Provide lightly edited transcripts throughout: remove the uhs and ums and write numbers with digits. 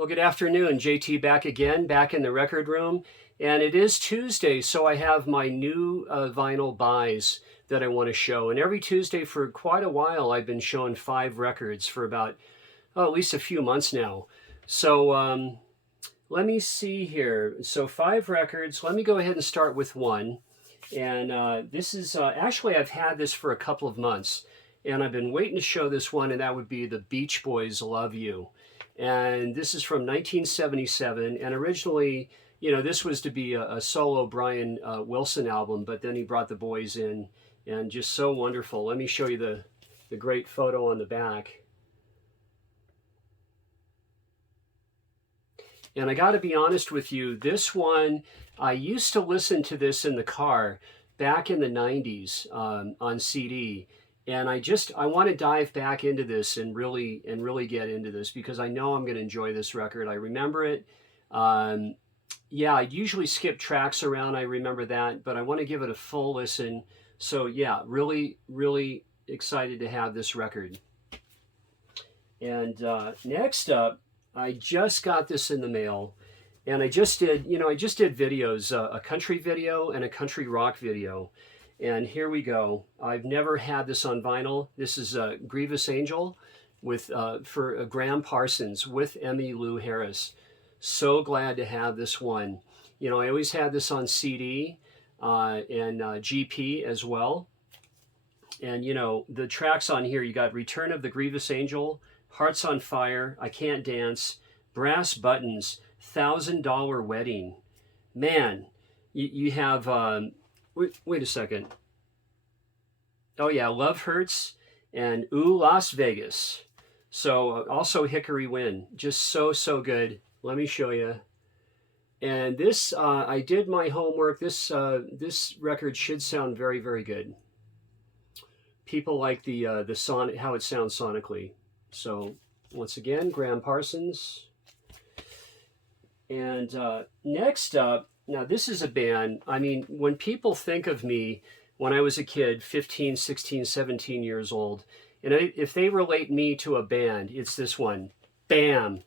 Well, good afternoon. JT back again, back in the record room. And it is Tuesday, so I have my new vinyl buys that I want to show. And every Tuesday for quite a while, I've been showing 5 records for about, at least a few months now. So let me see here. So 5 records. Let me go ahead and start with one. And this is, actually, I've had this for a couple of months. And I've been waiting to show this one, and that would be the Beach Boys' Love You. And this is from 1977. And originally, this was to be a solo Brian Wilson album, but then he brought the boys in, and just so wonderful. Let me show you the great photo on the back. And I got to be honest with you, this one, I used to listen to this in the car back in the 90s on CD. And I want to dive back into this and really get into this, because I know I'm going to enjoy this record. I remember it. Yeah, I'd usually skip tracks around. I remember that, but I want to give it a full listen. So yeah, really excited to have this record. And next up, I just got this in the mail, and I just did videos, a country video and a country rock video. And here we go. I've never had this on vinyl. This is Grievous Angel for Graham Parsons with Emmylou Harris. So glad to have this one. I always had this on CD and GP as well. And the tracks on here, you got Return of the Grievous Angel, Hearts on Fire, I Can't Dance, Brass Buttons, $1,000 Wedding. Man, you have... Wait a second. Oh yeah, Love Hurts and Ooh, Las Vegas. So also Hickory Wind. Just so good. Let me show you. And this, I did my homework. This record should sound very good. People like the sonic, how it sounds sonically. So once again, Graham Parsons. And next up, now, this is a band, I mean, when people think of me when I was a kid, 15, 16, 17 years old, and if they relate me to a band, it's this one. Bam!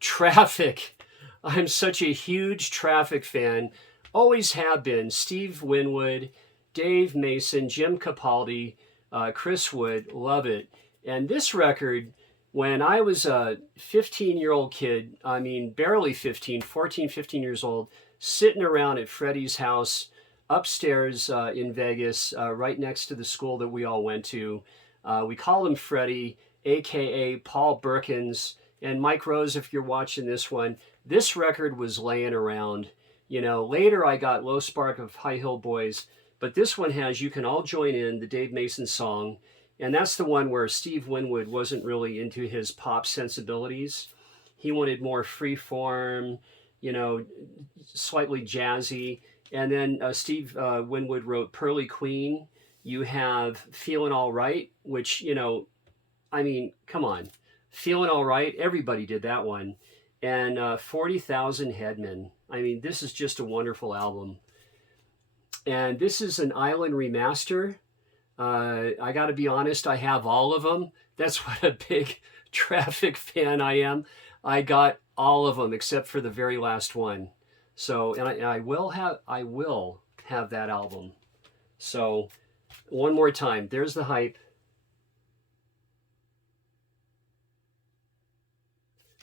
Traffic. I'm such a huge Traffic fan. Always have been. Steve Winwood, Dave Mason, Jim Capaldi, Chris Wood, love it. And this record, when I was a 15-year-old kid, I mean, barely 15, 14, 15 years old, sitting around at Freddie's house upstairs in Vegas, right next to the school that we all went to. We called him Freddie, aka Paul Berkins. And Mike Rose, if you're watching this one, this record was laying around. Later I got Low Spark of High Hill Boys, but this one has You Can All Join In, the Dave Mason song. And that's the one where Steve Winwood wasn't really into his pop sensibilities. He wanted more free-form, slightly jazzy. And then Steve Winwood wrote Pearly Queen. You have Feeling All Right, which, I mean, come on. Feeling All Right, everybody did that one. And 40,000 Headmen. I mean, this is just a wonderful album. And this is an Island remaster. I got to be honest, I have all of them. That's what a big Traffic fan I am. I got all of them except for the very last one. So, and I will have that album. So, one more time. There's the hype.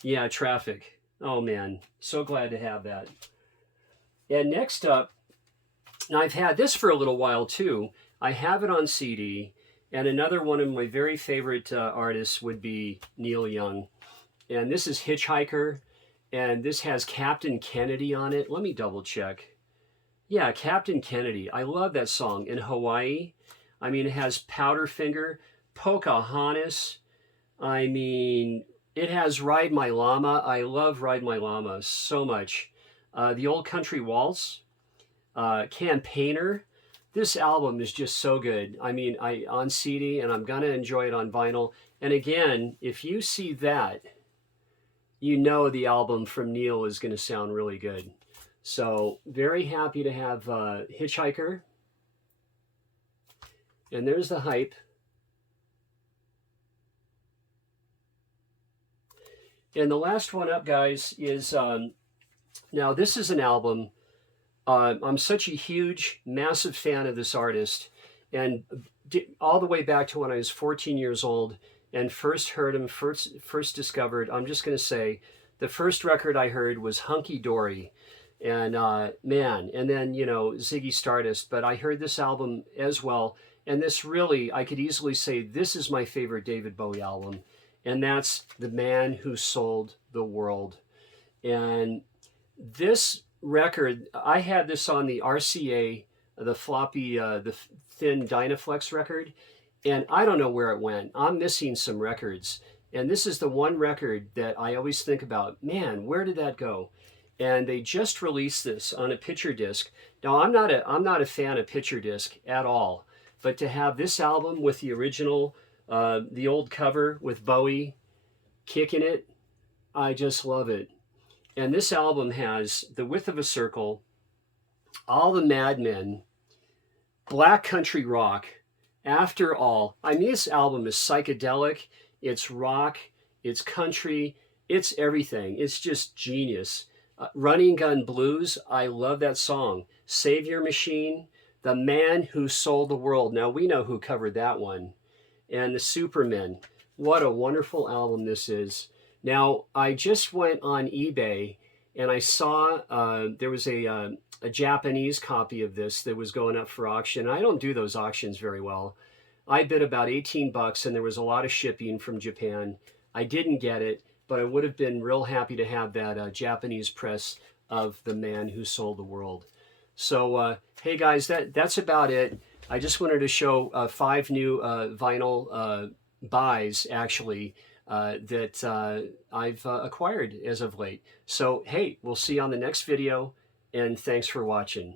Yeah, Traffic. Oh man, so glad to have that. And next up, now I've had this for a little while too. I have it on CD, and another one of my very favorite artists would be Neil Young. And this is Hitchhiker, and this has Captain Kennedy on it. Let me double check. Yeah, Captain Kennedy. I love that song. In Hawaii. I mean, it has Powderfinger, Pocahontas. I mean, it has Ride My Llama. I love Ride My Llama so much. The Old Country Waltz, Campaigner. This album is just so good. I mean, on CD, and I'm gonna enjoy it on vinyl. And again, if you see that, the album from Neil is gonna sound really good. So very happy to have Hitchhiker. And there's the hype. And the last one up, guys, is now this is an album. I'm such a huge, massive fan of this artist, and all the way back to when I was 14 years old and first heard him, first discovered. I'm just going to say, the first record I heard was Hunky Dory, and man, and then Ziggy Stardust. But I heard this album as well, and this really, I could easily say this is my favorite David Bowie album, and that's The Man Who Sold the World. And this record, I had this on the RCA, the floppy, the thin Dynaflex record, and I don't know where it went. I'm missing some records. And this is the one record that I always think about, man, where did that go? And they just released this on a picture disc. Now, I'm not a fan of picture disc at all, but to have this album with the original, the old cover with Bowie kicking it, I just love it. And this album has The Width of a Circle, All the Madmen, Black Country Rock, After All. I mean, this album is psychedelic, it's rock, it's country, it's everything. It's just genius. Running Gun Blues, I love that song. Savior Machine, The Man Who Sold the World. Now, we know who covered that one. And The Supermen. What a wonderful album this is. Now, I just went on eBay and I saw there was a Japanese copy of this that was going up for auction. I don't do those auctions very well. I bid about 18 bucks and there was a lot of shipping from Japan. I didn't get it, but I would have been real happy to have that Japanese press of The Man Who Sold the World. So, hey guys, that's about it. I just wanted to show 5 new vinyl buys, actually, that I've acquired as of late. So, hey, we'll see you on the next video, and thanks for watching.